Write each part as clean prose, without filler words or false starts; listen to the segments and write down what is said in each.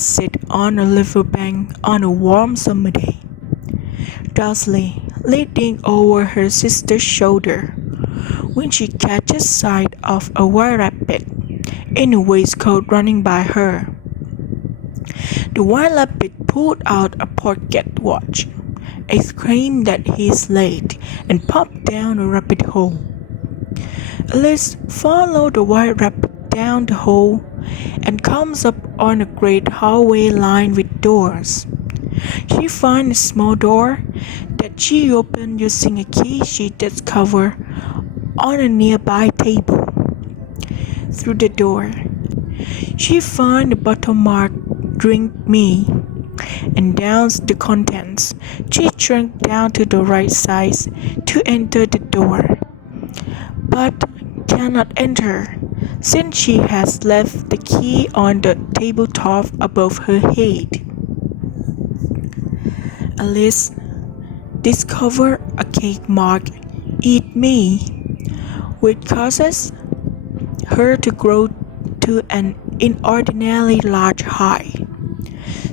Alice sat on a river bank on a warm summer day, drowsily leaning over her sister's shoulder, when she catches sight of a white rabbit in a waistcoat running by her. The white rabbit pulled out a pocket watch, exclaimed that he's late, and popped down a rabbit hole. Alice followed the white rabbit down the hole and comes up on a great hallway lined with doors. She finds a small door that she opened using a key she discovered on a nearby table. Through the door, she finds a bottle marked "Drink Me" and downs the contents. She shrunk down to the right size to enter the door, but cannot enter since she has left the key on the tabletop above her head. Alice discovers a cake marked "Eat Me," which causes her to grow to an inordinately large height.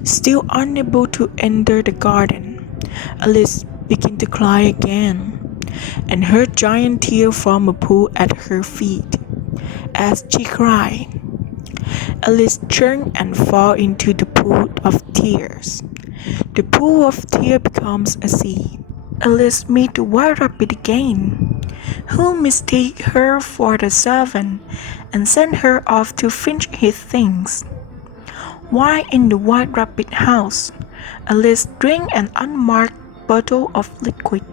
Still unable to enter the garden, Alice begins to cry again, and her giant tears form a pool at her feet. As she cried, Alice turned and fell into the pool of tears. The pool of tears becomes a sea. Alice meets the white rabbit again, who mistakes her for the servant and sends her off to finish his things. While in the white rabbit house, Alice drinks an unmarked bottle of liquid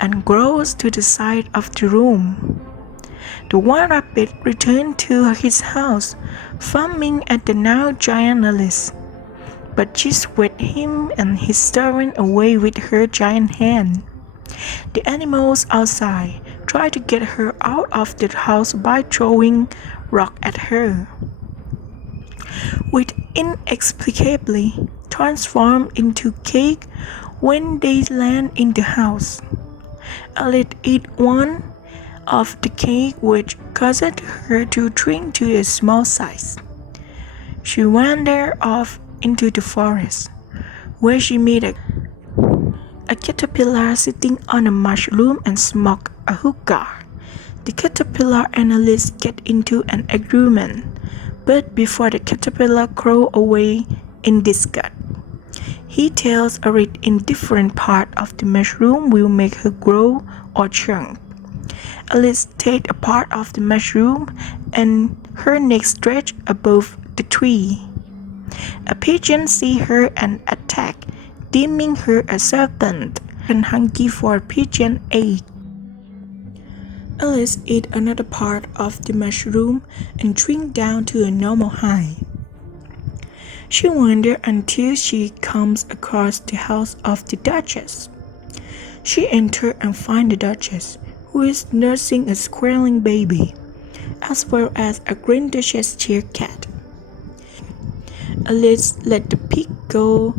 and grows to the side of the room. The white rabbit returns to his house, foaming at the now giant Alice, but she swept him and his servant away with her giant hand. The animals outside try to get her out of the house by throwing rocks at her, which inexplicably transform into cake when they land in the house. Alice eats one of the cake, which causes her to shrink to a small size. She wanders off into the forest, where she meets a caterpillar sitting on a mushroom and smokes a hookah. The caterpillar and Alice get into an argument, but before the caterpillar crawls away in disgust, he tells Alice in different parts of the mushroom will make her grow or shrink. Alice takes a part of the mushroom and her neck stretches above the tree. A pigeon sees her and attacks, deeming her a serpent and hungry for pigeon egg. Alice eats another part of the mushroom and shrinks down to a normal height. She wanders until she comes across the house of the Duchess. She enters and finds the Duchess, who is nursing a squealing baby, as well as a green Cheshire cat. Alice let the pig go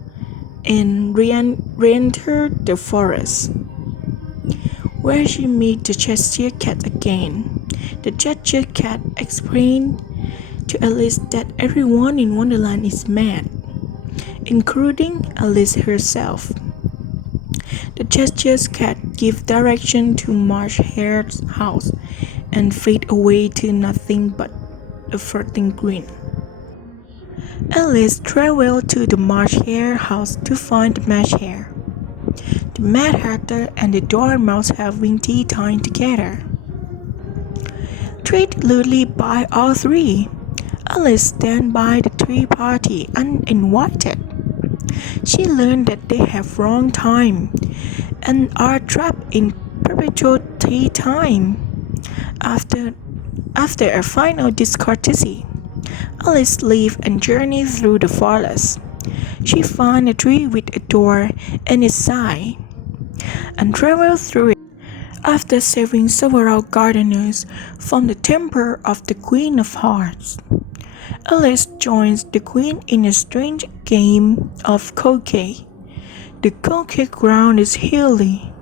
and re-enter the forest, where she meets the Cheshire cat again. The Cheshire cat explains to Alice that everyone in Wonderland is mad, including Alice herself. The Cheshire cat gives direction to Marsh Hare's house and fades away to nothing but a floating grin. Alice travels to the Marsh Hare house to find the Marsh Hare, the Mad Hatter, and the Dormouse having tea time together. Treated rudely by all three, Alice stands by the tea party uninvited. She learns that they have wrong time and are trapped in perpetual tea time. After a final discourtesy, Alice leaves and journeys through the forest. She finds a tree with a door in its side and travels through it. After saving several gardeners from the temper of the Queen of Hearts, Alice joins the Queen in a strange game of croquet. The croquet ground is hilly.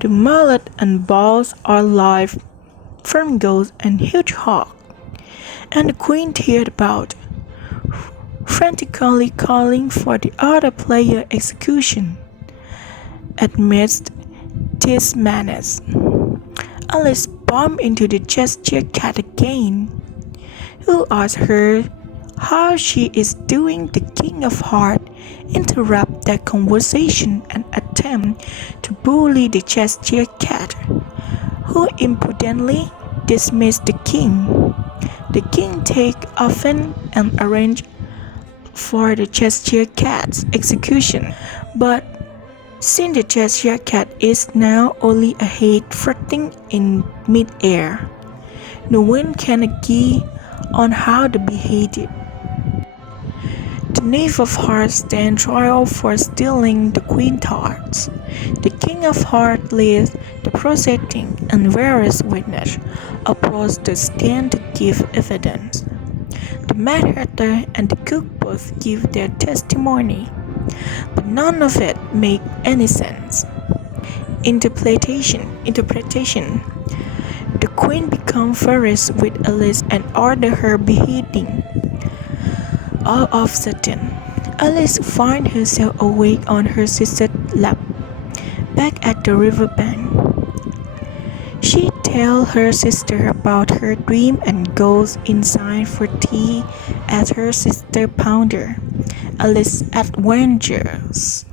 The mallet and balls are live flamingos and hedgehogs, and the Queen teared about, frantically calling for the other player execution. Amidst this madness, Alice bumped into the gesture cat again, who asked her how she is doing. The King of Hearts interrupted their conversation and attempted to bully the gesture cat, who impudently dismissed the king. The king took offense and arranged for the gesture cat's execution, but since the gesture cat is now only a head floating in mid-air, no one can agree on how to behave it. The Knave of Hearts then trial for stealing the Queen Hearts. The King of Hearts leads the proceeding, and various witnesses approach the stand to give evidence. The Mad Hatter and the cook both give their testimony, but none of it makes any sense. Interpretation. The Queen becomes furious with Alice and orders her beheading. All of a sudden, Alice finds herself awake on her sister's lap, back at the riverbank. She tells her sister about her dream and goes inside for tea as her sister ponders Alice's adventures.